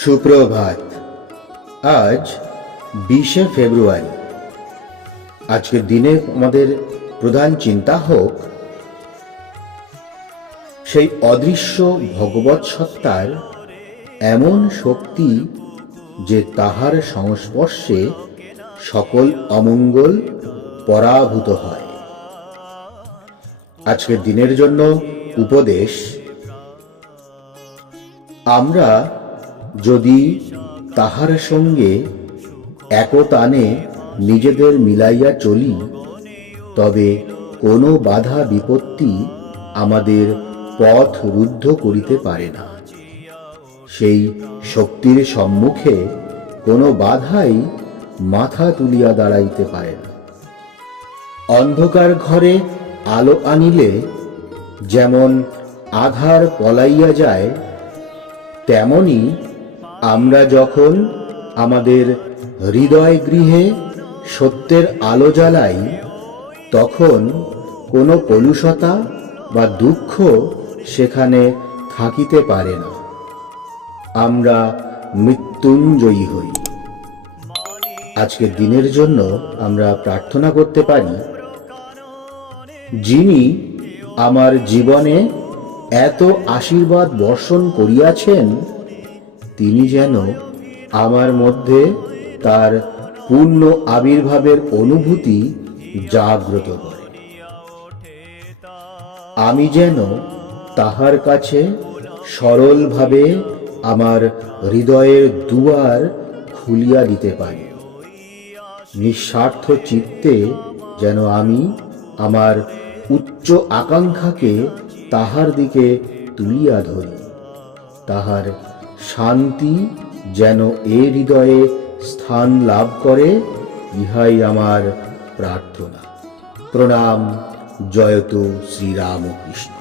সুপ্রভাত। আজ 20শে ফেব্রুয়ারি। আজকের দিনে আমাদের প্রধান চিন্তা হোক সেই অদৃশ্য ভগবৎ সত্তার এমন শক্তি যে তাহার সংস্পর্শে সকল অমঙ্গল পরাভূত হয়। আজকের দিনের জন্য উপদেশ: আমরা যদি তাহার সঙ্গে একতানে নিজেদের মিলাইয়া চলি, তবে কোনো বাধা বিপত্তি আমাদের পথ রুদ্ধ করিতে পারে না। সেই শক্তির সম্মুখে কোনো বাধাই মাথা তুলিয়া দাঁড়াইতে পারে না। অন্ধকার ঘরে আলো আনিলে যেমন আঁধার পলাইয়া যায়, তেমনি আমরা যখন আমাদের হৃদয় গৃহে সত্যের আলো জ্বালাই, তখন কোনো কলুষতা বা দুঃখ সেখানে থাকিতে পারে না। আমরা মৃত্যুঞ্জয়ী হই। আজকের দিনের জন্য আমরা প্রার্থনা করতে পারি: যিনি আমার জীবনে এত আশীর্বাদ বর্ষণ করিয়াছেন, তিনি যেন আমার মধ্যে তার পূর্ণ আবির্ভাবের অনুভূতি জাগ্রত করে। আমি যেন তাহার কাছে সরলভাবে আমার হৃদয়ের দুয়ার খুলিয়া দিতে পারি। নিঃস্বার্থ চিত্তে যেন আমি আমার উচ্চ আকাঙ্ক্ষাকে তাহার দিকে তুলিয়া ধরি। তাহার শান্তি যেন এ হৃদয়ে স্থান লাভ করে, ইহাই আমার প্রার্থনা। প্রণাম। জয়তু শ্রীরামকৃষ্ণ।